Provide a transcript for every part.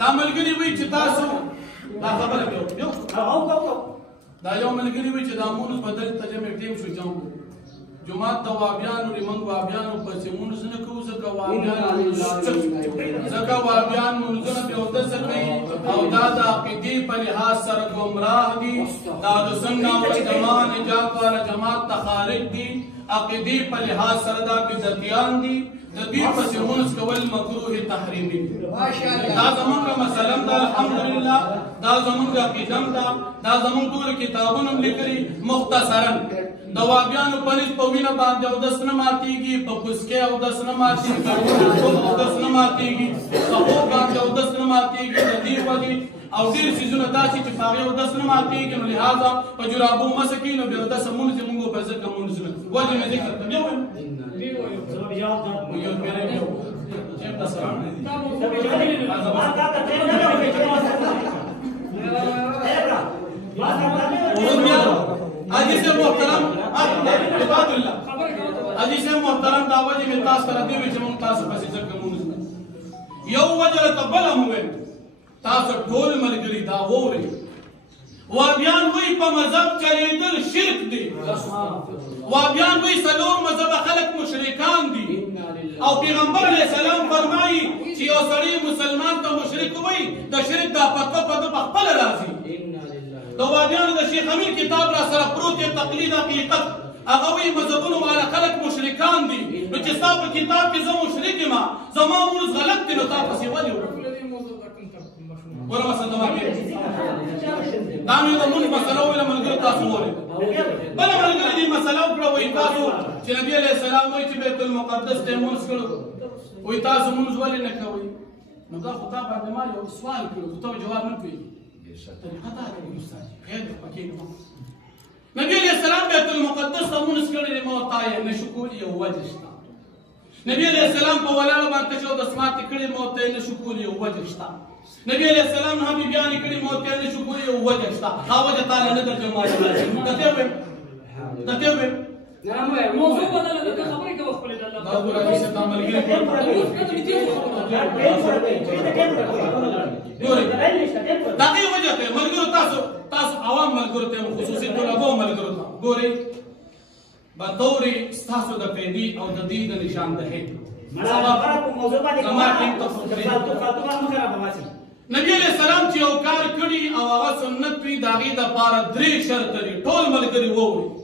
دا ملګري وایي چې تاسو دا خبره مې دا یو ملګري وایي چې دا مونځ به دلته جمع ټیم شو جام جماعت د وابیانو لمنګ وابیانو پسې مونځ نه کوو ځکه وابیان مونځونه بې اودسه کوي او دا د عقیدې په لحاظ سره ګمراه دي دا د سنت والجماعت نجات والا جماعت ته خارج دي عقیدې په لحاظ سره دا بدعتیان دي د دوی پسې مونځ کول مکروه تحریمي دا زمونږ مسلم ده الحمدلله دا زمونږ عقیدم ده دا زمونږ ټول کتابونه هم لیکلي مختصرا د وابیانو په نس په وینه باندې اودس نه ماتېږي په پوسکې اودس نه ماتېږي اودس نه ماتېږي په خوب باندې اودس نه ماتېږي د دې وجې او ډېر څیزونه داسې چې په هغې اودس نه ماتېږي نو لهذا په جرابو مسه کوي نو بې اودسه مونځ یې مونږ په ځکه مونځ نه کوو وجې مې ذکر کړم یو حدیث محترم عباد الله حدیث محترم دا وجه مې تاسو سره دی چې موږ تاسو پسې ځکه مونځ نه یو وجه راته بله هم وویل تاسو ټول ملګري دا واورئ وابیان وایي په مذهب چلېدل شرک دی وابیان وایي څلور مذهبه خلک مشرکان دي او پیغمبر علیه السلام فرمایي چې یو سړی مسلمان ته مشرک وایي د شرک دا فتوا په ده پخپله راځي د وابیانو د شیخ امیر کتاب را سره پروت دی تقلید حقیقت هغه وایي مذهبونو والا خلک مشرکان دي نو چې ستا په کتاب کې زه مشرک یم زما مونځ غلط دی نو تا پسې ولې وکړو ګوره مثلا زما کې دا مې د مونځ مسله وویله ملګرو تاسو واورئ بله ملګري دې مسله وکړه وایي تاسو چې نبي علیه السلام وایي چې بیت المقدس ته یې مونځ کړو وایي تاسو مونځ ولې نه کوئ نو دا خو تا باندې ما یو سوال کړو خو ته جواب نه پوهېږي طریقه دا ده استاد خیر دی پکې نه نبي علیه السلام بیت المقدس ته مونځ کړی دی ما ورته یې نه شو کولی یو وجه شته نبي علیه السلام په ولاړه باندې چې اودس ماتې کړې ما ورته یې نه شو کولی یو وجه شته نبي علیه السلام هم بیانې کړي ما ورته یې نه شو کولی یو وجه شته هغه وجه تعالی نه درته معلوم راځي کته ویم موضوع بدله ده خبرې کوه خپلې د الله دا ګوره حدیث ته ملګري ګورئ دا دې وجه ته ملګرو تاسو عوام ملګرو ته خصوصي طلباو ملګرو ته ګورئ بطور ستاسو د پیدي او د دې د نشاندهۍ نبی علیہ السلام چې یو کار کړي او هغه سنت وي د هغې دپاره درې شرطه دي ټول ملګري واورئ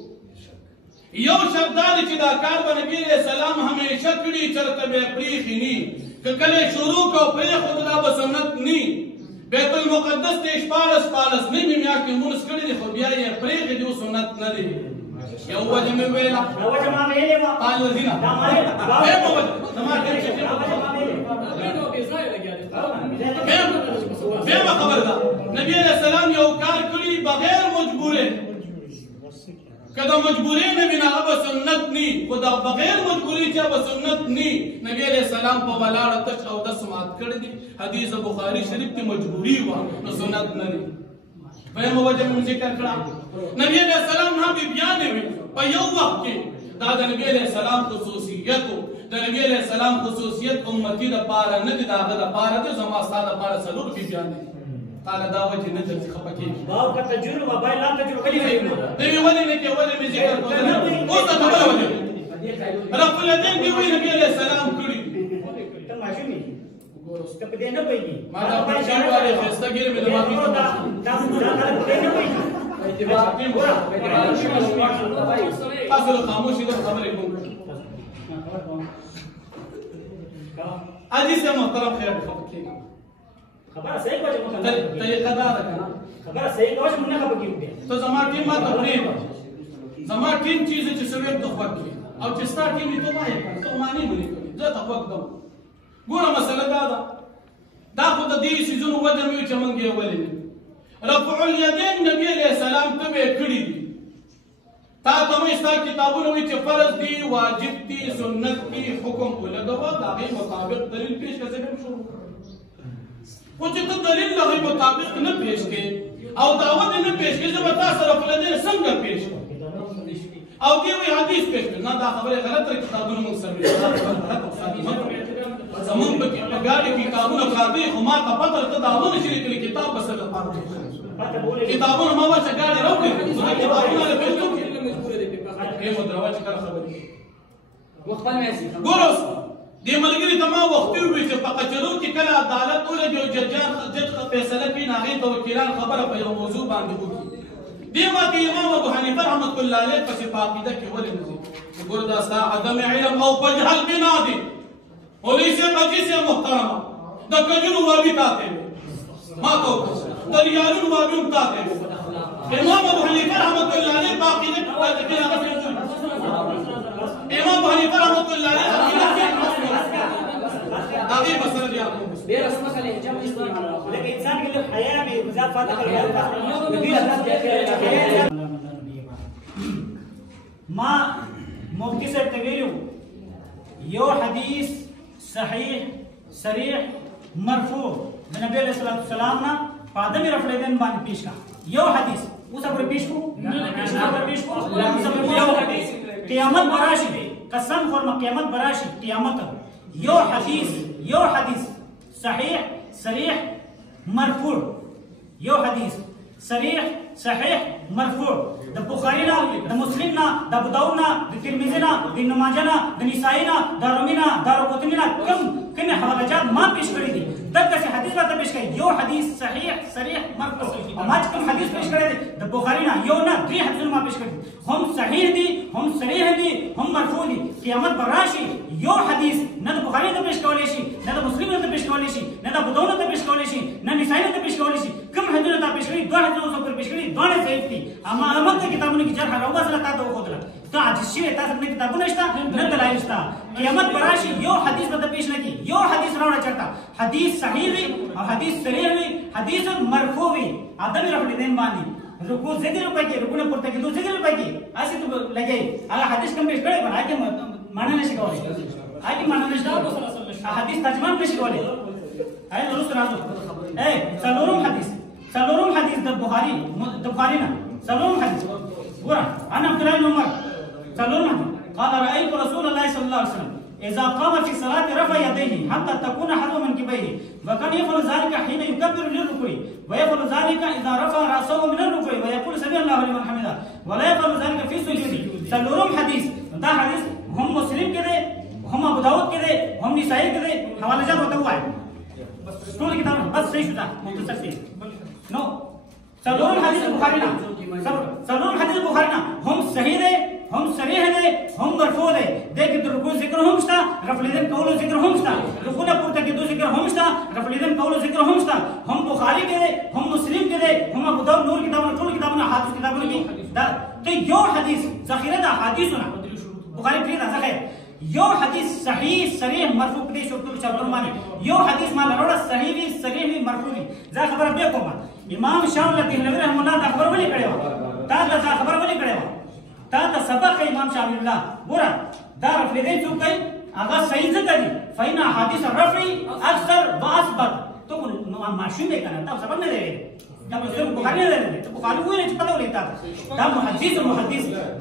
یو شرط دا دی چې دا کار به نبي علیه السلام همیشه کړي چېرته به یې پرېښي ني که کله یې شروع کړه او پرېښود دا به سنت ني بیت المقدس ته یې شپاړس نوي میاشتې مونځ کړي دي خو بیا یې پرېښي دي سنت نه دی یو وجه مې ویله قال الذین دویمه وجه زما دویمه خبره ده نبي علیه السلام یو کار کړي بغیر مجبورې که د مجبورۍ نه وي نو هغه به سنت ني خو د بغیر مجبورۍ چې به سنت ني نبي علیه السلام په ولاړه تش اودس مات کړی دی حدیث بخاري شریف کې مجبوري وه نو سنت نه دی دویمه وجه مې ذکر کړه نبي علیه السلام هم بیانې وي په یو وخت کې دا د نبي علیه السلام خصوصیت و د نبي علیه السلام خصوصیت امتي دپاره نه دي د هغه دپاره دی زما ستا دپاره څلور بیانې دي تعالی دا وجه نه درځي خفه کېږي دوی ولې نه کې ولې مې ذکر کوم اوس ته بله وجه رب العالمین دې وایي نبي علیه السلام کړي ما دا پرچاو والے ښایسته ګیرې مې د ماښام تاسو له خاموشي ده خبرې کوم حدیث محترم خیر خفه کېږي خبره صحیح کوه چې مونږ طریقه دا ده که نه خبره صحیح کوه چې مونږ نه خفه کېږو بیا ته زما ټیم ما ته پرېږده زما ټیم چیز چې څه ویم ته خوښ کړي او چې ستا ټیم وي ته وایې کړه ته معنی ولې کوې زه ته خوښ کړم ګوره مسله دا ده دا خو د دې څیزونو وجه مې وي چې موږ یې ولې نه رفع الیدین نبي علیه السلام ته به یې کړي دي تا ته مې ستا کتابونه وایي چې فرض دي واجب دي سنت دي حکم ولګوه د هغې مطابق دلیل پیش کړه زه به هم شروع کړم خو چې ته دلیل د هغې مطابق نه پیش کړې او دعوت یې نه پیش کړې زه به تا سره فلدین څنګه پیش کړم او دې وایي حدیث پیش کړ نه دا خبرې غلط کتابونه موږ سره زمون په ګاډي کې کتابونه خاطي خو ما ته پته ته داونه چې لیکلي کتاب بس له پاره کتابونه ما ورته ګاډي راوړي زه کتابونه له پیسو کې کې مو دروازه کار خبرې وخت نه سي ګوروس دې ملګری ته ما وختي وي چې په قچرو کې کله عدالت ولګي او جج فیصله کوي نه غي ته وکیلان خبره په یو موضوع باندې وکړي دې ما کې امام ابو حنیفه رحمۃ اللہ علیہ په عقیده کې ولې نه ګور دا ستا عدم علم او بجهل بنا دي وليس قجيس محترم دا کجرو وابي تاته ما تو دریالو وابي تاته امام ابو حنیفه رحمۃ اللہ علیہ په عقیده کې امام ابو حنیفه رحمۃ اللہ علیہ هذه مسألة دي ډېر اسمه کله جمع استعمال لكن انسان کې حیا به مزاد فاتح ما مفتي صاحب ته ویلو یو حدیث صحیح صریح مرفوع د نبی علیہ الصلوۃ والسلام نه پادمی رفړېدن باندې پیش کا یو حدیث اوس پر پیش کو یو حدیث قیامت براشي قسم خورما قیامت براشي قیامت یو حدیث صحیح صریح مرفوع یو حدیث صریح صحیح مرفوع د بخاری نه د مسلم نه د ابو داود نه د ترمذی نه د ابن ماجه نه د نسائی نه د رومی نه د دارقطنی نه کوم حوالجات ما پیش کړی دي دغه حدیث راته پیش کړي یو حدیث صحیح صریح مرفوع ما کوم حدیث پیش کړی دي د بخاری نه یو نه درې حدیثونه ما پیش کړي هم صحیح دي هم صریح دي هم مرفوع دي قیامت پر راشي یو حدیث نه د بخاری ته پیش کولای شي نه د مسلم ته پیش کولای شي نه د ابو داود ته پیش کولای شي نه نسائی ته پیش کولای شي کوم حدیثونه ته پیش کړي دوه حدیثونه پر پیش کړي دوه ضعیف دي اما امامه کتابونه کې جرح راو اصله تا ته وخدله ته عجز شوی تاسو نه کتابونه شته نه دلایل شته قیامت پر راشي یو حدیث ته پیش نه کی یو حدیث راوړه چرته حدیث صحیح وي او حدیث صحیح وي حدیث مرفوع وي ادم رفړې دین باندې رکوع ذکر پکې رکوع پورته کې دوه ذکر پکې اسی ته لګي هغه حدیث کوم پیش کړي باندې کې معنا نشي کولای هغه معنا نشي حدیث ترجمه نشي کولای هاي درست راځو څلورم حدیث د بخاری نه څلورم حدیث ګور انا عبد الله بن عمر څلورم قال رايت رسول الله صلى الله عليه وسلم اذا قام في الصلاه رفع يديه حتى تكون حذو منكبيه وكان يفعل ذلك حين يكبر للركوع ويفعل ذلك اذا رفع راسه من الركوع ويقول سمع الله لمن حمده ولا يفعل ذلك في سجوده څلورم حدیث دا حدیث هم مسلم کې ده هم ابو داود کې ده هم نسائی کې ده حوالہ جات ہوتا ہوا ہے ټول کتاب بس صحیح شو مختصر سے نو څلورم حدیث بخاری نه هم صحیح ده هم صریح ده هم مرفوع ده دغه د رکوع ذکر هم شته رفلیدن کولو ذکر هم شته رکوع نه پورته کېدو ذکر هم شته رفلیدن کولو ذکر هم شته هم بخاری کې ده هم مسلم کې ده هم ابو داود نور کتابونه ټول کتابونه حدیث کتابونه کې دا ته یو حدیث ذخیره ده حدیثونه بخاری کې ده ذخیره یو حدیث صحیح صریح مرفوع دې شو ټول چارو باندې یو حدیث ما لروړه صحیح وی صریح وی مرفوع وی دا خبره به کومه امام شاول رحمه الله دا خبر ولې کړو تا دا خبر ولې کړو تا ته سبق امام شاول الله ګور دا رفع دې څوک کوي هغه صحیح ځکه دي فإن حدیث الرفع اکثر واثبت تو ماشوم دی کنه تاسو سبق نه دی دا مسلم بخاری نه دی بخاری وایي چې پته ولې تا دا محدث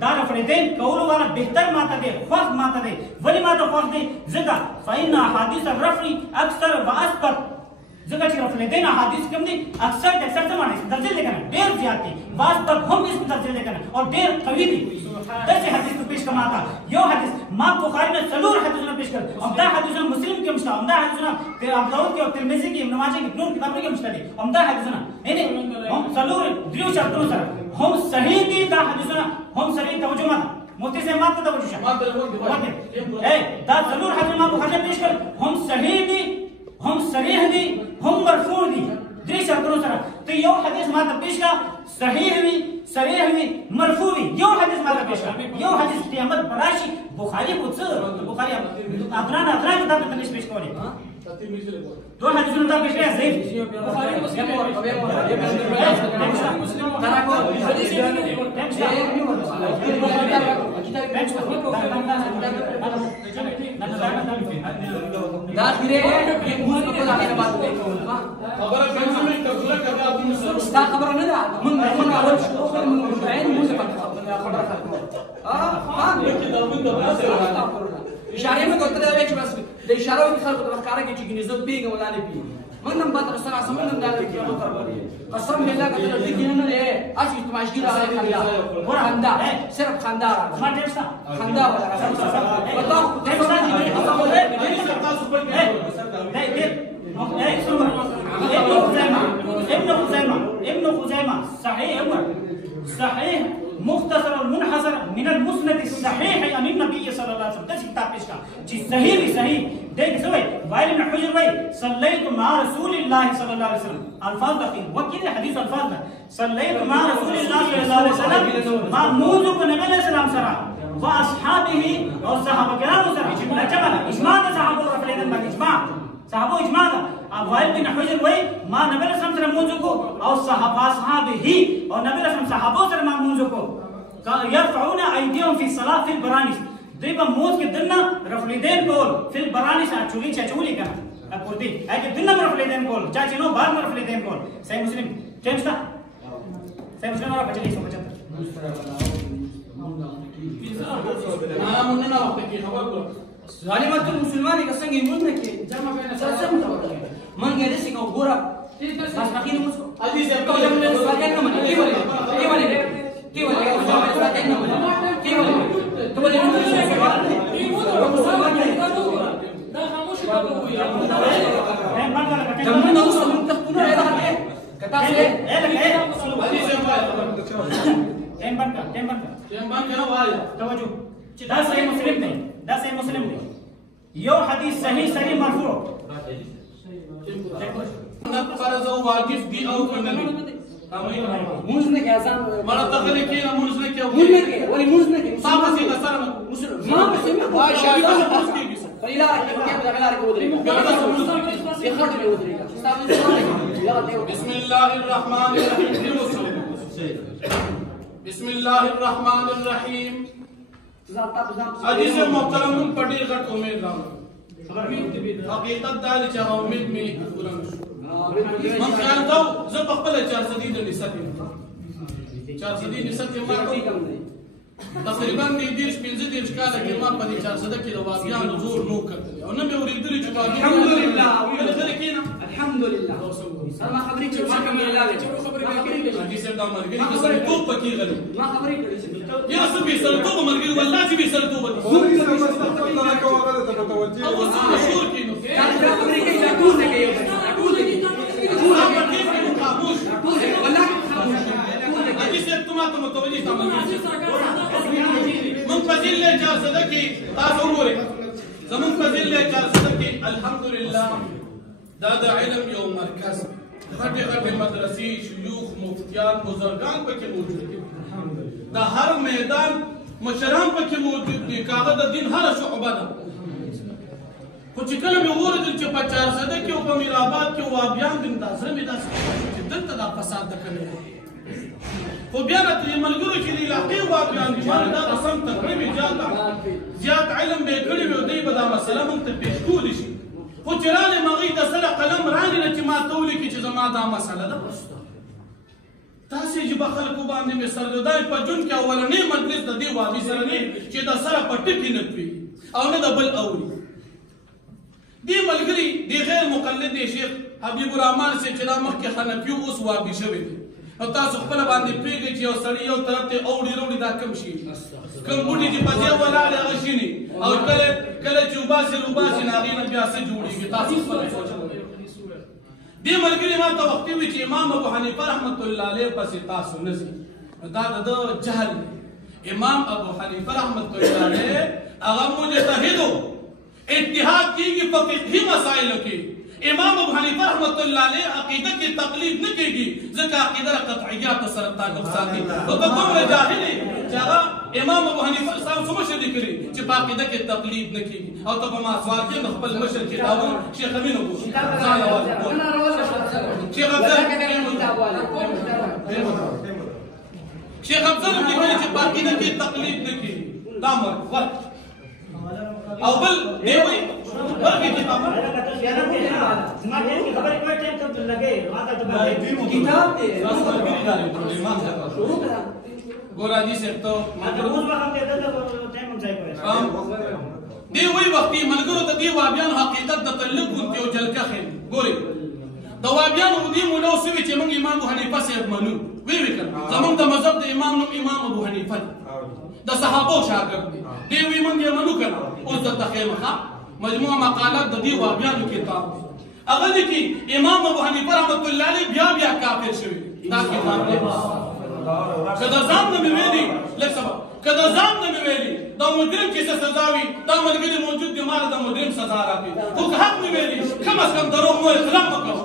دا رفع دې کولو والا بهتر ماته دی خوښ ماته دی ولی ماته خوښ دی ځکه فإن حدیث الرفع اکثر واثبت ځکه چې رفع دین حدیث کوم دي اکثر د اکثر څه معنی درجه لیکنه ډیر زیات دي بعض پر هم اس درجه لیکنه او ډیر قوي دي دغه حدیث پیش کما تا یو حدیث ما بخاری نے څلور حدیثونه پیش کړ او دا حدیثونه مسلم کې مشته او دا حدیثونه ابو داود کې او ترمذی کې ابن ماجه کې نور کتابونو کې مشته دي او دا حدیثونه نه هم څلور دریو چارتونو سره هم صحیح دي دا حدیثونه هم صحیح توجه ما موتی سے ماته توجه شه دا څلور حدیثونه ما بخاری پیش کړ هم صحیح دي هم صریح دي هم مرفوع دي درې شرطونو سره ته یو حدیث ماته پیش کا صحیح وي صریح وي مرفوع وي یو حدیث ماته پیش کا یو حدیث قیامت براشي بخاری کو څه بخاری افراد کتاب ته پیش کوي دو حدیثونه ته پیش کړي ضعیف بخاری مسلم दाखिले ये मूल को लाने के बाद खबर कंज्यूमर तकला करके आप स्टा खबर नहीं था मन अवल عين मूल से खबर खत्म ये किताबों का बस इशारे में कहते हैं बस د اشاره وکړه خلکو ته ښکاره کړي چې ګینې زه پیږم ولا نه پیږم موږ هم باید رسول الله موږ هم دا قیامت راغلی قسم بالله که ته ټکي نه لرې هسې تماشګي راغلی خندا صرف خندا ما ټیم شته خندا ولا بتاو ټیم شته ابن خزيمة صحيح عمر صحيح مختصر المنحصر من المسند الصحيح عن النبي صلى الله عليه وسلم ده كتاب پیش کا جی صحیح دیکھ سوے وائل بن حجر بھائی صلیت مع رسول الله صلى الله عليه وسلم الفاظ دقیق وکیل حدیث الفاظ ده صلیت مع رسول الله صلى الله عليه وسلم مع موضوع نبی علیہ السلام سره واصحابه اور صحابه کرام سره جمع اجماع صحابه رفلین اجماع صحابه اجماع وائل بن حجر وای ما نبی علیہ السلام سره موضوع کو او صحابه هی اور نبی علیہ السلام صحابه سره موضوع کو يرفعون ايديهم في الصلاه في البرانس دیبا موز کے دننا رفلیدین کول فی البرانس چولی چاچولی کنا اپورتی ایک دننا رفلیدین کول چاچینو بار رفلیدین کول صحیح مسلم چینج تھا صحیح مسلم والا 4575 انا مننا وقت کی خبر کو غنیمت المسلمان کا سنگ موز نہ کہ جمع بین سلسم من گئے دسی کو گورا بس باقی موز حدیث ہے تو جب نے سوال نہ من کی والے کی والے سوال نہ من کی والے تو بولے यो हदीस सही सही मरफू فرض او واجب دی او کنه موز نه کې اذان مړه تخلي کې موز نه کې موز نه کې ولی موز نه کې صاحب سي سره مسلم ما بس ما شاهد فإلا كيف غلارك ودري بسم الله الرحمن الرحيم بسم الله الرحمن الرحيم حدیث محترم پڑھی غٹ امید راو حقیقت دا چې امید می پورا نشو من خیال دو زه په خپل 400 د نسبت 400 د نسبت ما تقریبا د دې 15 کال کې ما په 400 کې د واقعیانو زور نو کړل او نه مې ورېدل چې الحمدلله الحمدلله ما خبرې چې ما کوم لاله حدیث دا مرګري که سره تو پکې غلي ما خبرې کړې یا سبي سره تو مرګري والله چې به سره تو بده او مشهور کینو دا خبرې کې ټول نه کوي ټول خاموش والله حدیث ته متوجه تمام من فضل له 400 کې تاسو وګورئ زمون فضل له 400 کې الحمدلله دا د علم یو مرکز غټه مدرسې شيوخ مفتیان بزرگان پکې موجود دي دا هر میدان مشران پکې موجود دي کاغه د دین هر شعبه ده خو چې کله مې وګورل چې په 400 کې او په میرآباد کې وابیان دین دا سره مې دا چې دلته دا فساد ده کړی خو بیا راته ملګرو چې دی علاقې وابیان دي دا قسم تقریبا زیات علم به کړی وي دوی به دا مسله مونږ ته پیش کولی شي خو چې راغلی مغې د سره قلم راغلی چې ما ته ولیکي چې زما دا مسله ده تاسې چې به خلکو باندې مې سردودای په جون کې اولنی مجلس د دې وادي سره نه چې د سره په ټکي نه پوهېږي او نه د بل اوري دې ملګري دې غیر مقلد دی شیخ حبیب الرحمن صاحب چې دا مخکې حنفي اوس وابي شوی دی او تاسو خپل باندې پریږدئ چې یو سړی یو طرف ته اوړي روړي دا کم شي کم بوټي چې په ځای ولاړ هغه شیني او کله چې وباسي نه هغې نه بیا څه جوړېږي تاسو خپله سوچ دې ملګري ما ته وختي وي چې امام ابو حنیفه رحمت الله علیه پسې تاسو نه ځئ دا د جهل دی امام ابو حنیفه رحمت الله علیه هغه مجتهد اجتهاد کیږي په فقهي مسایلو کې امام ابو حنیفه رحمت الله علیه عقیده کې تقلید نه کیږي ځکه عقیده قطعیات سره تعلق ساتي او په کوم جاهل چې هغه امام ابو حنیفه صاحب څه مشر لیکلي چې په عقیده کې تقلید نه کیږي او ته په ما سوال کې خپل مشر چې دا شیخ امین ابو شیخ افضل لیکلي چې په عقیده کې تقلید نه کیږي دا مرګ او بل دی وایي ورګي کتاب کتاب دی ګورا جی سے تو دی وی وختي ملګرو ته دی وابیانو حقیقت د تلک غونتی او جلکه خیم ګوري د وابیانو دی مولو سوي چې موږ امام ابو حنیفه صاحب منو وی وکړه زمونږ د مذهب د امام نوم امام ابو حنیفه د صحابه شاګرد دی وی موږ یې منو کړه اوس د تخیمه مجموعه مقالات د دی وابیانو کتاب هغه دي کې امام ابو حنیفه رحمت الله علیه بیا کافر شوی دا کتاب دی کدا ځان نه ویلي لکه سبا کدا ځان نه ویلي دا مجرم کې څه سزا وي دا ملګری موجود دی مال دا مجرم سزا راکړي خو حق نه ویلي کم از کم دروغ مو اقرار وکړو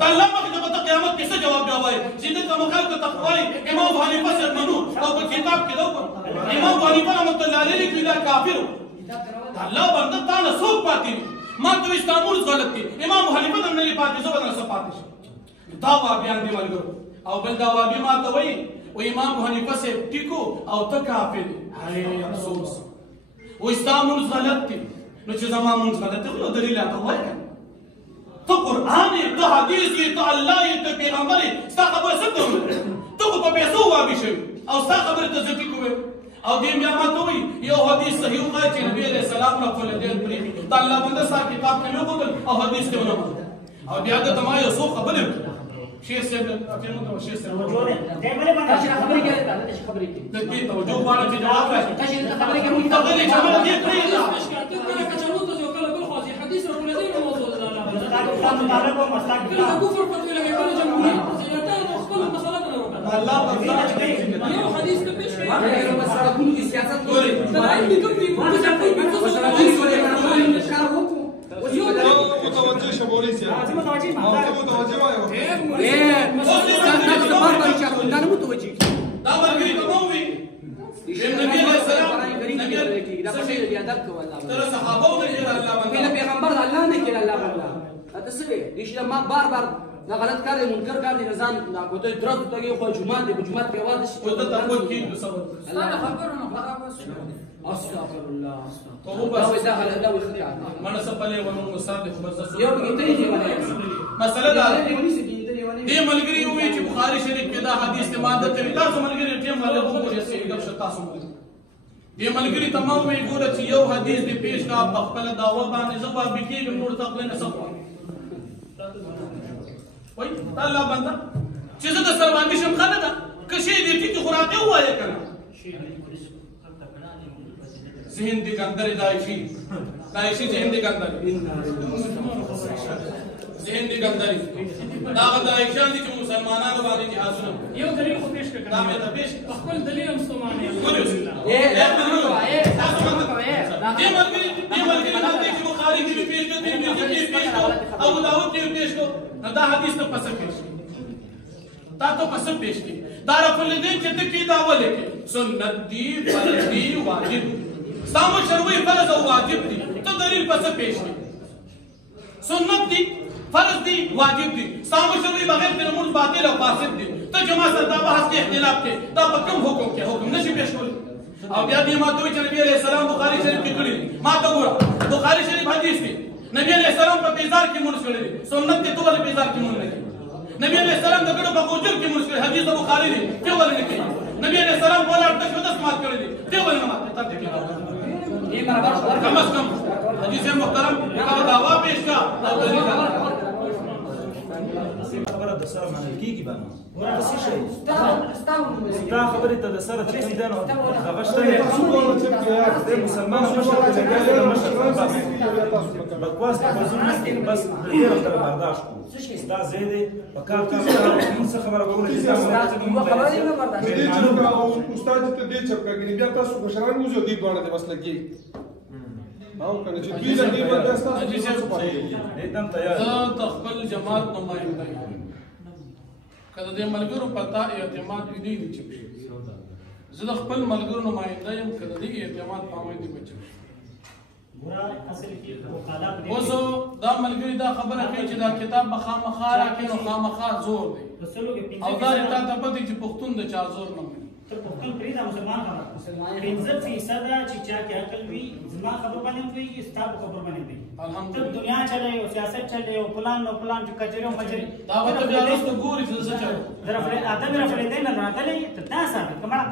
دا الله په قیامت کې څه جواب دی وای چې دا مخالف تقوی امام ابو حنیفه سے منو او په کتاب کې دا امام ابو حنیفه رحمۃ اللہ علیہ کې دا کافر الله بنده تا نه څوک پاتې ما ته استعمال غلط دي امام ابو حنیفه نه لري پاتې زو بدل څه پاتې دا وا بیان دی ملګرو او بل دا وابي ما ته وای او امام ابو حنیفه سے ټیکو او ته کافر هاي افسوس او استعمال غلط دي نو چې زمامون غلط دي نو دلیل ته وای ته قران ته حدیث ته الله ته پیغمبر ستا خبر څه ته ته په پیسو وابي شي او ستا خبر ته ځکه کوي او دې بیا ما ته وای یو حدیث صحیح وای چې نبی عليه السلام را کول دې پرې ته الله بنده ستا کتاب کې یو بول او حدیث ته ونه او بیا ته ما یو څو خبره شیخ صاحب اچھا نو شیخ صاحب جو نے دے بلے بنا خبرې کې دا خبرې کې د دې توجه غواړم چې جواب راکړي تاسو خبرې کې موږ ته دې جواب دې کړی الله یو حدیث ته پیش کړي مسلکونو کې سیاست ګوري متوجه شبولي سي متوجه وایو دا نه متوجه دا ورګری ته مو وی نبی علیہ السلام نبی دا په دې ادب کو الله تر صحابه او نبی الله کله پیغمبر الله نه کړه الله باندې تاسو وی دې ما بار دا غلط کار دی منکر کار دی نظام دا کوته درته ته خو جمعه دی جمعه په واده شي او ته تاسو کې سبب الله خبرونه استغفر الله توبه دا غلط دا وخدع مانه سپلې ونه مصاب خبر زسو یو کې ته یې ونه مسله دا دې ملګری وی چې بخاری شریف کې دا حدیث ته ماده ته تاسو ملګری ټیم غلط وو چې څه ګب شتا سم دې ملګری تمام وی ګوره چې یو حدیث دې پیش کا په خپل داوا باندې زبا بکیږي نور تقل نه سب وای الله بنده چې زه د سروانګي شم خانه ده کشي دې ټیک خوراته وایې کنه ذهن دې ګندري دایشي ذهن دې ګندري ذهن دې ګندري دا غدایشان دي چې مسلمانانو باندې جهازونه یو دلیل خو پیش کړه دا مې ته پیش خپل دلیل مسلمانانه دې ملګری حدیث بخاری کې پیش کړي دې پیش کړو ابو داود کې پیش کړو دا حدیث ته پس پیش تا ته پس پیش کړي دا رفل دې چې د کې دا ولې سنت دی فرض دی واجب سامو شروعي فرض او واجب دي ته دلیل پس پیش کړي سنت دی فرض دی واجب دی سامو شروعي بغیر د موږ باطل او فاسد دي ته جما سره دا بحث کې اختلاف کې دا په کوم حکم کې حکم نشي پیش کول او بیا دې ما ته چې نبی عليه السلام بخاری شریف کې کړی ما ته ګوره بخاری شریف حدیث دی نبی علیہ السلام په بیزار کې مونږ کړی سنت ته ټول بیزار کې مونږ نه کړی نبی علیہ السلام د ګډو په کوجر کې مونږ کړی حدیث بخاری دی ته ول نه کړی نبی علیہ السلام بولا د شو د سمات کړی دی ته ول نه ماته ته کې دې برابر کم از کم حدیث محترم دا دعوا پیش کا خبره د سره منل کیږي باندې ورته څه شي استاو دا خبره ته د سره چې کوم دنو دا غشته د مسلمان مشر د لګل مشر بکواس په زونه بس ډیر تر برداشت کو دا زیاده پکار کا څه خبره کوله چې دا خبره نه برداشت استاد ته دې چپکا کې بیا تاسو مشران موږ دې باندې د مسلک کې او کنه چې دې دې باندې تاسو एकदम تیار ته خپل جماعت نمائنده کله دې ملګرو پتا اعتماد دې دي چې زه د خپل ملګرو نمائنده یم کله دې اعتماد پامای دي بچو ګورا اصل کې وکالت اوس دا ملګری دا خبره کوي چې دا کتاب بخامخا راکې نو خامخا زور دی او دا تا ته پدې چې پښتون د چا زور نه وي تر پښتون پریدا مسلمان خبره 50% چې چا کې عقل وي زما خبر باندې کوي ستاسو خبر باندې کوي الحمدلله دنیا چلے او سیاست چلے او پلان نو پلان چې کجرو مجري دا وته بیا رسو ګوري چې څه چلو درفله ادم درفله دین نه راغلي ته تاسو کمړه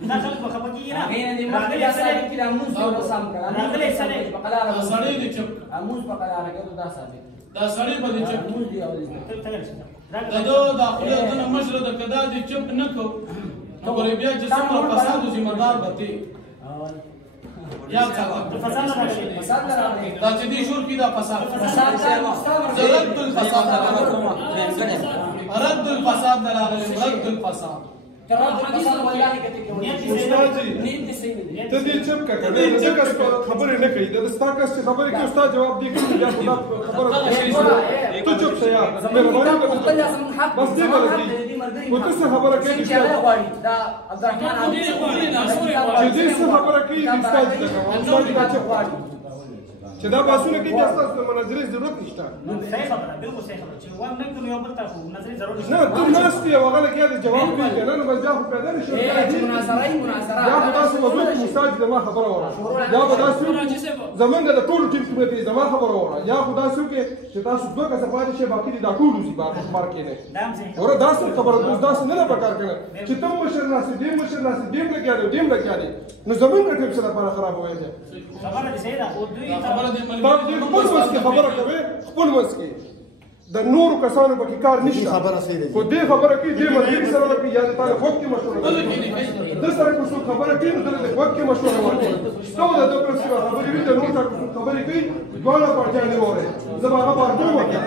دا خلک به خفه کېږي نه هغې نه دې مخکې دا ثابت کړي لمونځ یو ورځ سم کړه راغلی سړی په قلاره دا سړی دې چپ لمونځ په قلاره کړو دا ثابت دا سړی به دې چپ لمونځ دې اورېدل دغه د خپل دنه مشره د کدا دې چپ نه کو نو ورې بیا چې څومره فساد او ذمہ دار به تی یا څنګه فساد راغلی فساد راغلی دا چې دې شور کې دا فساد رد الفساد رد الفساد راغلی رد الفساد تراد فساد والله کته کې استاد جی نیت دې صحیح نه ته دې چپ کا کنه ځکه خبرې نه کوي دا ستا کس چې خبرې کوي استاد جواب دی کوي یا خدا خبره ته چپ شه یار مهرباني وکړه بس دې ولګي او ته څه خبره کوي چې هغه غواړي دا عبدالرحمن چې دې څه خبره کوي استاد دې استاد دې چپ غواړي چې دا باسونه کې بیا تاسو ته مناظرې ضرورت نشته صحیح خبره بالکل صحیح خبره چې وام نه کوم یو بل ته خو نظري ضرورت نه ته ناست یې هغه لګیا د جواب کوي کنه نو بس دا خو پیدا نشي مناظره یا خو تاسو وګورئ چې استاد زما خبره وره یا به تاسو زمونږ د ټول ټیم کې زما خبره وره یا خو تاسو کې چې تاسو دوه کسه پاتې شي باقي دا ټول وزي بار کې نه دام صحیح ورته تاسو خبره تاسو نه پکار کړه چې ته مشر ناس دې لګیا دې نو زمونږ ټیم سره لپاره خراب وایي خبره دې صحیح ده او دوی خبره دې تاسو دې خپل وس کې خبره کوي خپل وس کې د نورو کسانو په کار نشته خبره صحیح ده خو دې خبره کې دې ملګری سره لکه یا تعالی وخت کې مشوره د سره کو څه خبره کې د وخت کې مشوره ورکړي څو د دوه سره خبرې دې نور څه خبرې کوي ګوره پټه وره زما هغه باندې وکړه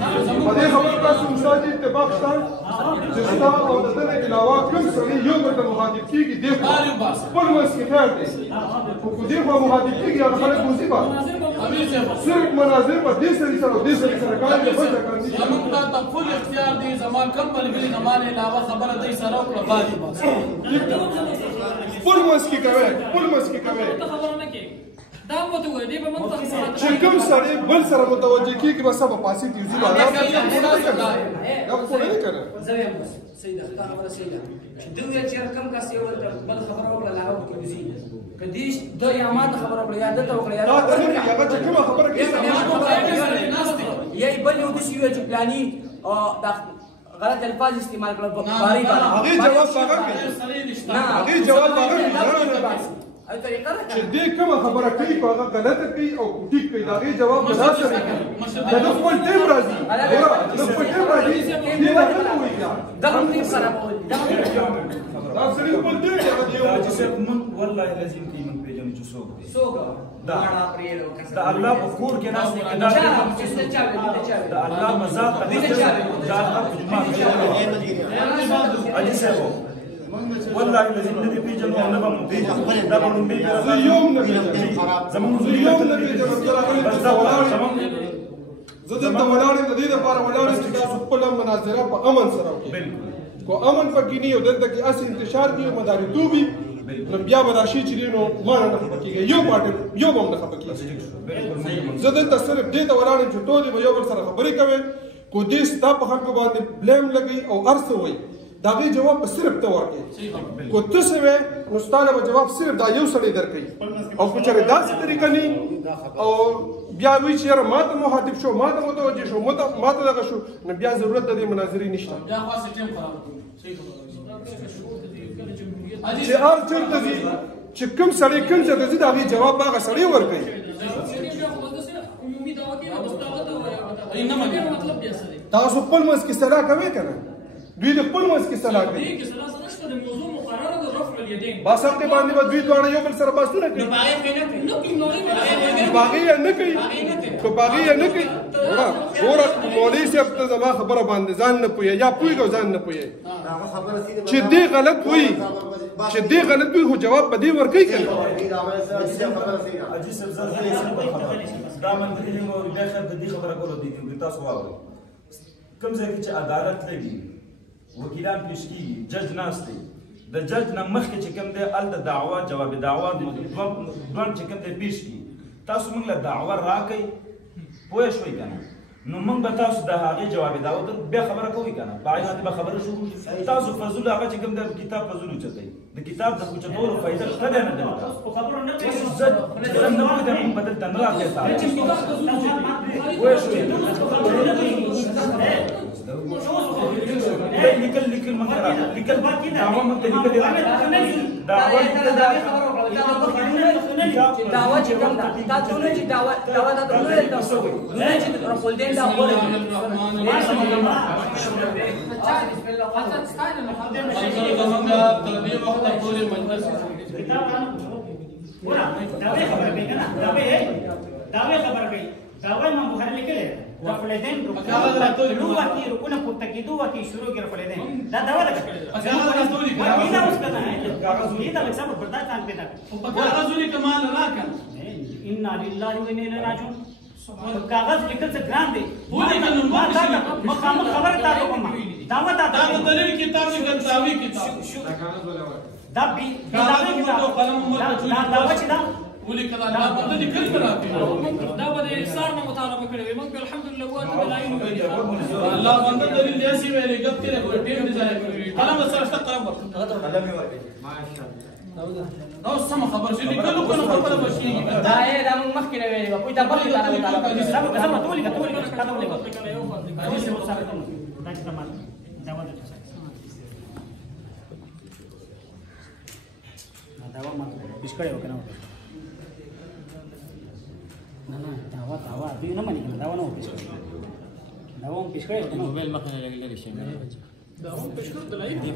په دې خبره تاسو مستعد اتفاق شته چې تاسو او د دې علاوه کوم څه یو بل مخاطب کیږي دې خپل وس کې خیر دی خو دې په مخاطب کیږي هغه خلک مصیبت صرف مناظر په دې سره کار نه بل کار نه زموږ ته خپل اختیار دی زما کم ملګری زمانه علاوه خبره دې سره وکړه باندې بس خپل وس کې کوي خبره نه کې دا مته وې دې په منطق چې کوم سره بل سره متوجه کیږي بس په پاسې تیزی باندې دا خو نه کنه زویم بس سیده دا خبره سیده دوی چې رقم کا سی ول بل خبره وکړه لا او کې وزي کدیش د یا ما خبره وکړه یا د ته وکړه یا دا ته نه هغه چې کومه خبره کوي یی بل یو د سی چې پلاني دا غلط الفاظ استعمال کړل باری دا هغه جواب هغه کوي نه هغه جواب هغه ای طریقه چې دې کومه خبره کوي هغه غلطه کوي او ټیک کوي دا غي جواب نه سره دا خپل ټیم راځي دا خپل ټیم راځي دې نه وایي دا هم ټیم سره دا سړي خپل ټیم راځي چې صرف من والله لازم کې من پیژنې چې څوک دی څوک دا الله په کور کې ناس نه دا دا الله مزاد دا الله په جمعه کې اجي سبو والله لازم ندي پیژنې نه به مو پیژنې دا به مو زه یوم نه پیژنم زه یوم نه پیژنم بس دا ولاړ زه دلته ولاړ یم د دې لپاره ولاړ یم چې تاسو خپله مناظره په امن سره وکړئ کو امن پکې نه یو دلته کې اسې انتشار دی او مداریتوبي نو بیا به دا شي چې دی نو ما نه خفه کېږي یو پارټي یو به هم نه خفه کېږي زه دلته صرف دې ته ولاړ یم چې ټول به یو بل سره خبرې کوي کو دې ستا په خلکو باندې بلیم لګوي او هر څه وایي د هغې جواب به صرف ته ورکړې کو ته څه وې نو ستا نه به جواب صرف دا یو سړی درکوي او که چېرې داسې طریقه نه او بیا وایي چې یاره ما ته مخاطب شو ما ته متوجه شو ما ته دغه شو نو بیا ضرورت د دې مناظرې نشته بیا خاص ټیم خراب چې هر چېرته ځي چې کوم سړی کوم ځای ته ځي د هغې جواب به هغه سړی ورکوي تاسو خپل منځ کې صلاح کوئ که نه دوی د خپل منځ کې صلاح کوي بس هغې باندې به دوی دواړه یو بل سره بحثونه کوي باغې یې نه کوي که باغې یې نه کوي ګوره مولوي صاحب ته زما خبره باندې ځان نه پوهېږي یا پوهېږي او ځان نه پوهېږي چې دې غلط وایي چې دې غلط وایي خو جواب به دې ورکوي که نه اجي صاحب زغلي دا من دې مو بیا خبر د دې خبره کولو دي تاسو واورئ کوم ځای کې چې عدالت لګي وکیلان پیش کیږي جج ناست دی د جج نه مخکې چې کوم دی هلته دعوا جواب دعوا دوه چې کوم دی پیش کړي تاسو موږ له دعوه راکئ پوه شوئ که نه نو موږ به تاسو د هغې جواب دعوا بیا خبره کوئ که نه په هغې باندې به خبره شروع شي تاسو فضول هغه چې کوم دی کتاب فضول اوچتئ د کتاب د اوچتولو فایده شته دی نه دلته زه نه پوهېدم به دلته نه راغلی پوه شوئ لیکل موږ لیکل باقي ده دعوه مونږ ته لیکلې ده دعوه چې کوم ده دا ټول چې دعوه دا ټول ده چې رسول دین دا وره دعوه امام بخاری لیکلې رفع اليدين رکوع کی رکوع پورته کیدو کی شروع کی رفع اليدين دا دعوه ده دا اوس کنه دا مثلا برداشت ان پیدا غزولي كمال راكن ان لله وانا اليه راجعون کاغذ لیکل څه ګران دی ولې کنه مقام خبره تاسو کوم دعوه دا دلیل کتاب کې تاوی کتاب دا بي دعوه چې دا ولي كذا لا بدي كلمه راكن دا به صارنا مطالبه کړې وي موږ الحمدلله وات ملايين الله بنده دلیل دیسی ویلې غب کې له ټیم دي ځای کوي قلم سره قلم قلم ورته ماشاء الله دا سم خبر شي کله کله خبره بشي دا یې دا موږ مخکې نه ویلې په دا بل دا سم ټولې کتابونه ولې حدیث مصابه دا چې تمام دعوه ده دعوه ما بشکړې وکنه نه دعوه دوی نه مانی دعوه نه وکړي دعوه پیش کړی موبایل مخه لګلې شي دعوه پیش کړ دلایل دي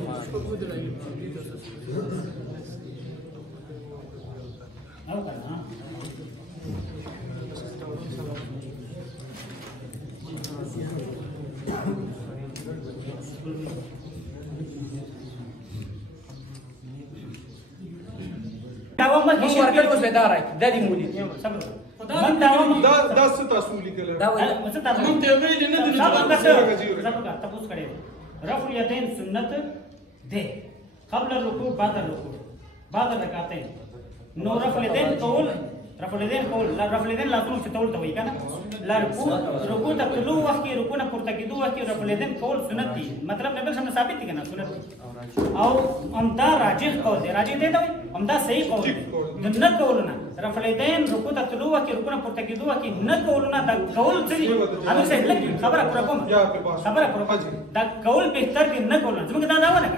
او کنه دعوه ما موږ ورکړ اوس به دا راځي د دې مولي من دعوه دا څه تاسو لیکل دا مونږ ته ویل نه دي تاسو کړی رفع اليدين سنت ده قبل الركوع بعد الركوع بعد الركعتين نو رفع اليدين قول رفع اليدين قول لا رفع اليدين لازم تقول ته وی کنه لا ركوع ته طلوع وخت کې ركوع نه پورته کېدو وخت کې رفع اليدين قول سنت دي مطلب نبی سم ثابت دي کنه سنت او امدا راجح قول دی راجح دی دا امدا صحیح قول دی نه قولنا رفع اليدين ركوع ته طلوع وخت کې ركوع نه پورته کېدو وخت کې نه قولنا دا قول څه هغه څه لګي خبره پر کوم خبره پر دا قول بهتر دي نه قولنا زموږ دا داوا نه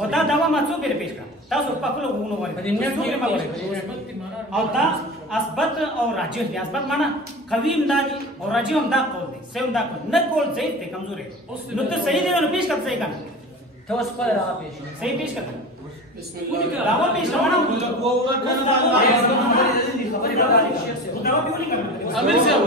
او دا داوا ما څو پیری پیش کړه تاسو په خپل غوونو وایي او دا اثبت او راجح دي اثبت معنا قوی امدادي او راجح هم دا قول دي سیم دا قول نه قول ضعیف دي کمزور دي نو ته صحیح دی نو پیش کړه صحیح کنه ته اوس په راغ پیش صحیح پیش کړه بسم الله داوا پیش کړه وګوره کنه داوا پیولې کړه امیر صاحب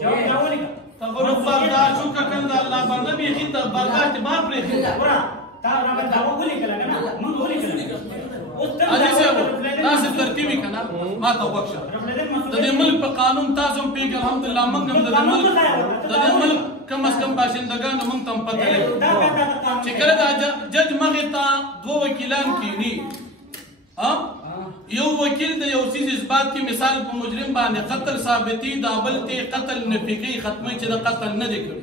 جواب داوا لیکه تغور برداشت شو کنه الله بنده به هیڅ برداشت ما پرې ورا تا راغله داوا ولې کړه کنه مونږ ولې کړه عزیز صاحب تاسو ترتیبي کنه ما ته وښه د دې ملک په قانون تاسو پیګ الحمدلله موږ هم د دې ملک کم از کم باشندگان موږ ته پته لګي چې کله دا جج مغه تا دوه وکیلان کینی یو وکیل د یو چیز اثبات کی مثال په مجرم باندې قتل ثابتي دا بل ته قتل نفقي ختمي چې د قتل نه دی کړی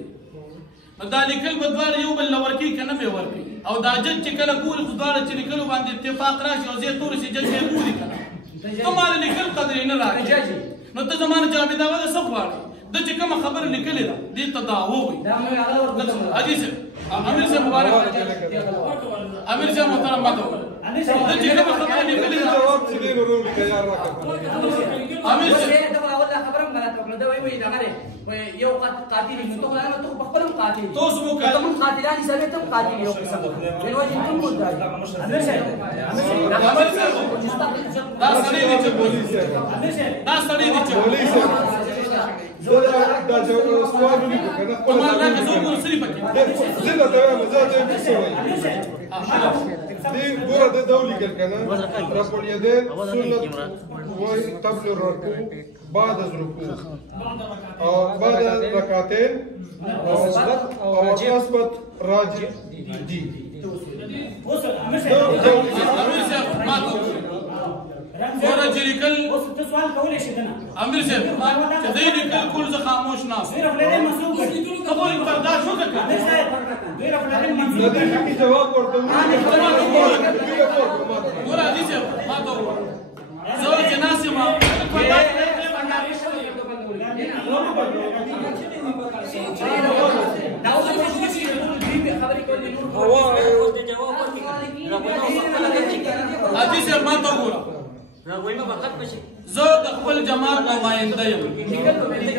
دا لیکل بدوار یو بل ورکی کنه به ورکی او دا جج چې کله ګول خدای چې لیکلو باندې اتفاق راشي او زه تور سي جج به ګوري کنه ته مال لیکل قدر نه راځي نو ته زمانه جواب دا ولا سخواړي د چې کوم خبر لیکلې ده دې تداوو وي عزیز امیر سے مبارک امیر سے محترم بات ہو د چې کوم خبر لیکلې ده جواب چې دی ورو تیار راکړه امیر سے دا ولا خبره مله دا وی دا غره یو قاتل نو ته نه ته په خپل قاتل توس مو ته مون قاتلان سره ته قاتل یو قسم نو وجه کوم مدعي امیر صاحب دا سړی دی چې پولیس دا سړی دی چې پولیس دا سوال ولیکو کنه خپل ما لا زه ګور سری پکې زنده ته مزاج یې دې ګوره د دولي کنه رفع اليدين سنت وای قبل الركوع بعد الركوع او بعد ركعتين او اثبت راجع دي اوس امیر صاحب ما ګوره چې لیکل اوس ته سوال کولای شي کنه امیر صاحب چې دې لیکل کول زه خاموش نه صرف لدې مسوق قبول برداشت وکړه امیر صاحب ډیر خپل منځ د دې حقي جواب ورته ګوره عزیز ما ته زه جناسي ما دا اوس خبرې کوي نور حاجی صاحب ما ته وګوره زه د خپل جماعت نماینده یم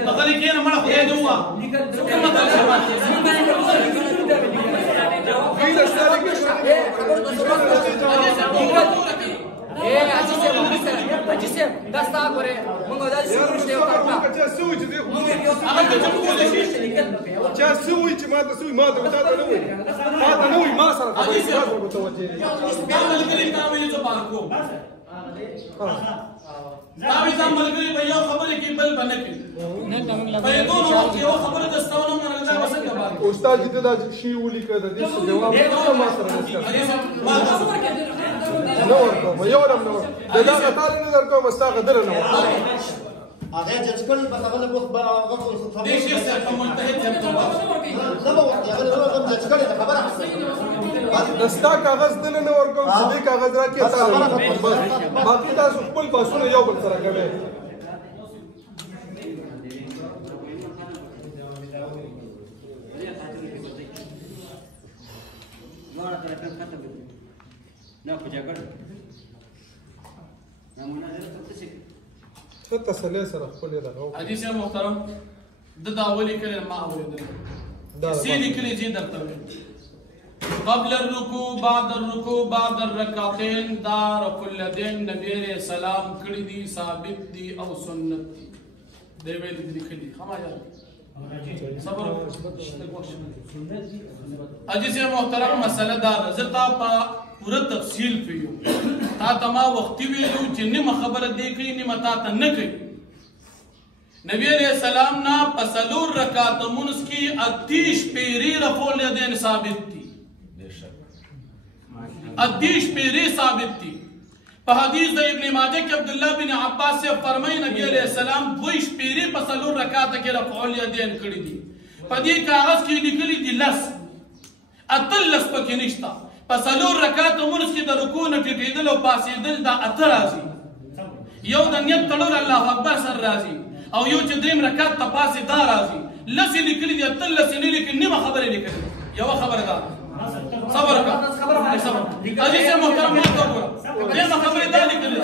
هغه کېنه مړه خدای دې ووایه کوم مطلب حاجی صاحب دا ستا ګوره موږ دا شروع شته چا سوي چې ما ته سوي ما ته تا ته نه وي ما سره خبرې متوجه دا ملګری تا ویلې ته بار کو دا وی ځم ملګری په یو خبره کې بل باندې کې په دوه وخت یو خبره د ستاونه مونږ دا وسنګ بار استاد دې دا شی ولي کړه دې جواب ما سره نو ورکوم یو رم نو دا غتال نه درکوم استا قدر نه هغه جج کړي په هغه له وخت هغه دې شي سره په ملتهد جمع زما وخت هغه له وخت جج کړي خبره دستا کاغذ دل نه ورکوم دې کاغذ راکې تاسو باقي تاسو خپل باسونه یو بل سره کوي څه تسلی سره خپل دغه حدیث محترم د داولی کړي ما اوریدل سیدی کړي چې درته قبل الركوع بعد الركوع بعد الركعتين دار كل دين نبی علیہ السلام کړي دي ثابت دي او سنت دي دی ویل دي کړي خماجه صبر حدیث محترم مسله دا زتا په پوره تفصیل پیو تا تما وختي ویلو چې نیمه خبره دی کوي نیمه تا ته نه کوي نبی علیہ السلام نا پسلور رکعت منس کی اتیش پیری رفول یدین ثابت تھی اتیش پیری ثابت تھی په حدیث د ابن ماجه کې عبد الله بن عباس سے فرمای نبی علیہ السلام دویش پیری پسلور رکعت کې رفول یدین کړی دي په دې کاغذ کې لیکلي دي لس اتلس پکې نشتا پسلور رکعت منس کې د رکوع نه ټیټېدل او پاسېدل دا اته راځي یو د نیت تړل الله اکبر سره راځي او یو چې دریم رکعت ته پاسې دا راځي لسې لیکلي دي اتلس نه لیکلي نیمه خبرې لیکلي یوه خبره ده صبر وکړه صبر حدیث محترم ما ته وګوره نیمه خبرې دا لیکلي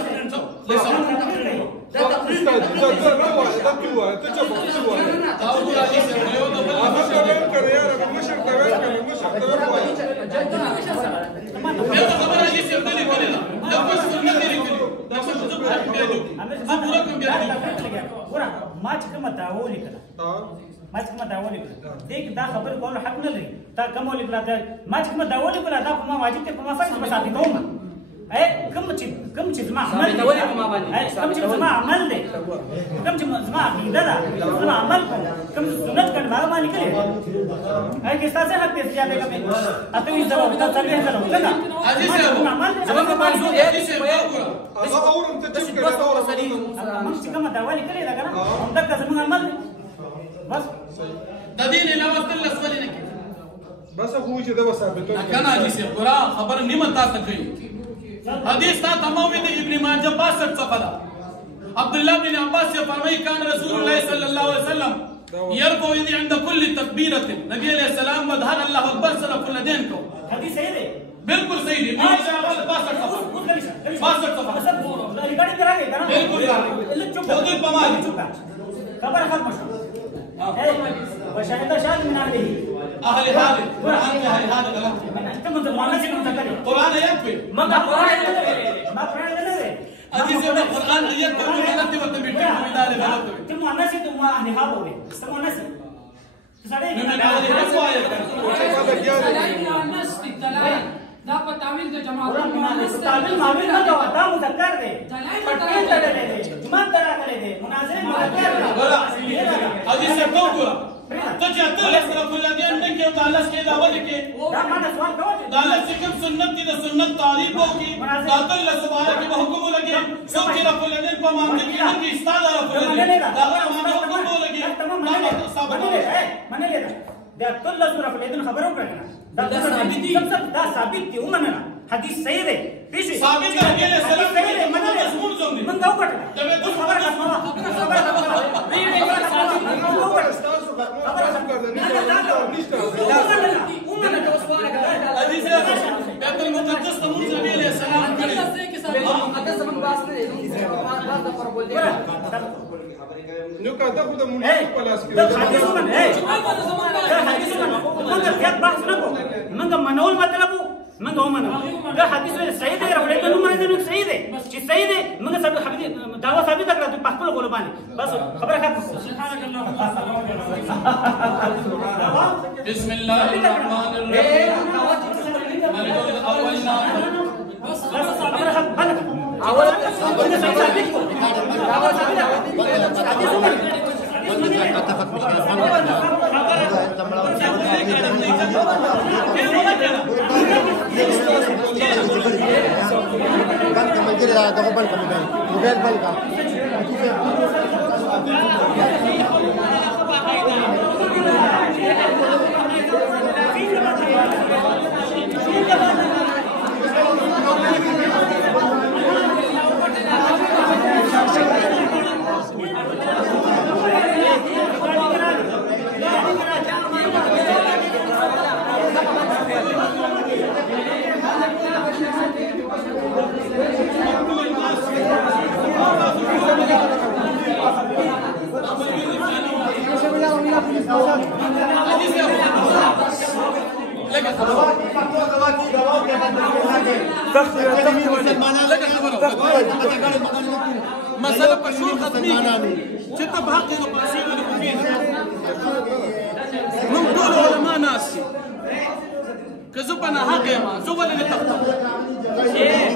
ما چې کومه دعوه ولیکله دیک دا خبر کولو حق نه لري تا کوم ولیکله ما چې کومه دعوه ولیکله دا په ما واجب دی په ما فرض به ثابت کوم کوم چې زما عمل دی کوم چې زما عمل دی کوم چې زما عقیده ده زما عمل کوم سنت کړه ما باندې کړی کې تاسو حق دې ځای کوم اته یې زما د تربیه سره وکړه حدیث زما په موضوع حدیث وګوره هغه اورم ته چې موږ کومه دعوه لیکلې ده کنه دا که زما عمل بس د دې علاوه تل سوال نه کوي بس خو چې دا ثابتو کنه حدیث قرآن خبر نیمه تاسو کوي حدیث تا تمام د ابن ماجه 62 صفحه عبد الله بن عباس سے فرمائی کان رسول الله صلی الله علیه وسلم يرفع يدي عند كل تكبيره نبی علیہ السلام بدهر الله اکبر سره کل دین کو حدیث صحیح ہے بالکل صحیح ہے 62 صفحه ریکارڈنگ کرا کے نا بالکل خود پمال خبر ختم شو وشاهد شاهد من اهله اهل هذا قران اهل هذا غلط انت من زمانه سے متکلم قران يكفي ما قران ما قران نه حدیث میں قرآن آیت کو غلط وقت بیٹھے مدار غلط تم انا سے تم اهل هذا ہوے تم انا سے سارے دا په تعویل د جماعت تعویل معامل نه دا دا مذکر دی پټین تړلې دی جماعت درا کړې دی مناظره مذکر دی حدیث کو ګور ته چې ته سره فلانین نه کې دا لس کې دا ول کې دا ما سوال کوم دا لس کوم سنت دي د سنت تعریف او کې دا تل سبحانه کې حکم لګي څو چې د فلانین په مانګ کې نه کې استاد را فلانین دا حکم لګي دا ثابت منه دا تل سره فلانین خبرو کړه دا ثابت دی ومنه حدیث صحیح دی پیښه ثابت کړي له سلام صحیح منه مضمون زوم دي من دا وکړه دا خبره خبره المقدس ته مونږ نبی علیه السلام کړی مقدس من باس نه دی باس د پر بول دی نو کاته خو د مونږ په لاس کې دا حدیث من حدیث من موږ زیات بحث نه کوو موږ منول مطلب موږ ومنو دا حدیث صحیح دی رفع الیدین نو معنی نه صحیح دی چې صحیح دی موږ سبب حدیث دعوا ثابت کړه په خپل قول باندې بس خبره ختم بسم الله الرحمن الرحيم مالك الاول بس خبره ختم اول مسألة بشور ختمي جدا بحق نقاسين ونقفين من دول علماء ناس كزبنا حق ما زبل اللي تختم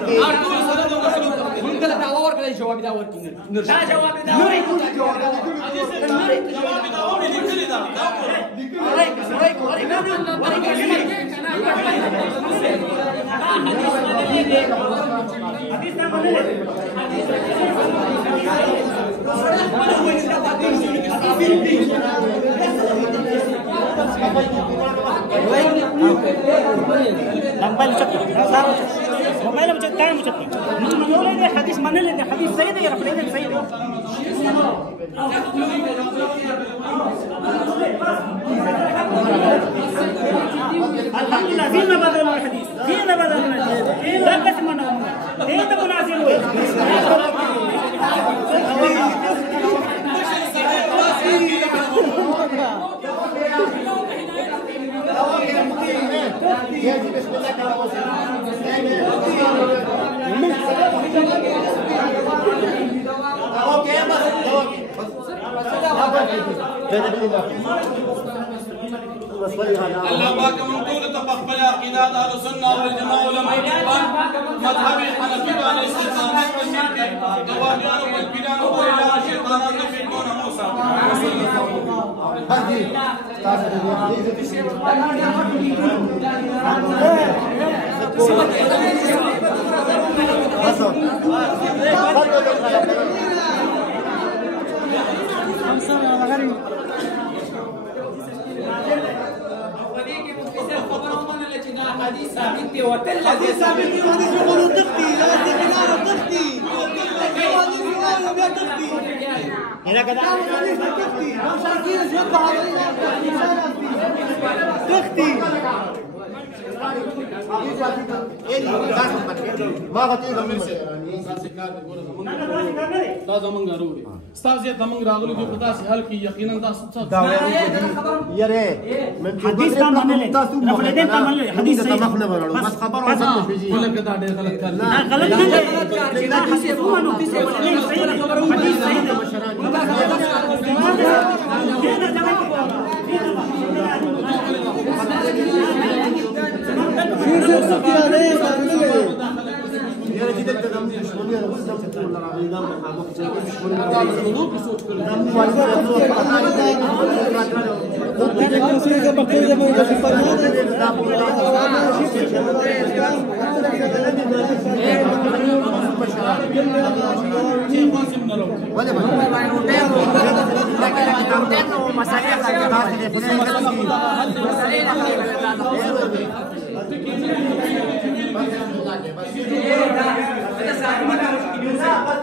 أرطول سنة وقصرون من قال دعوة ورك ليش جواب دعوة نرجع جواب دعوة جواب دعوة اللي كل ده موبایل مجھے ٹائم مجھے مجھے منولے دے حدیث منے لے دے حدیث صحیح دے یا رفع الیدین صحیح دے الحمدللہ دین میں بدل الحدیث دین میں بدل الحدیث لا بس منولے دین تو منازل ہوئے الله باك من طول تفقبل عقيدات اهل السنه والجماعه علماء مذهب حنفي على الاستثناء قوانين والبلاد والى شيطانات في كون موسى حديث ثابت وتل حديث ثابت وحديث يقولون تختي لا استثناء تختي تختي هنا كذا حديث تختي لو شاكين يوضح تختي ما غتيل دا زمونږ غروري استاد یې زمونږ راغلي دي په تاسو حل کې یقینا تاسو څه یاره حدیث کا معنی لے رفع الیدین کا معنی لے حدیث صحیح مخنه ورړو بس خبر او څه شي ولکه دا ډېر غلط کار لا غلط نه دی دا حدیث هو نو حدیث صحیح دی حدیث صحیح یاره چې دلته د مشمولي غوښتل چې ټول راغلي دا مخامخ چې مشمولي مسائل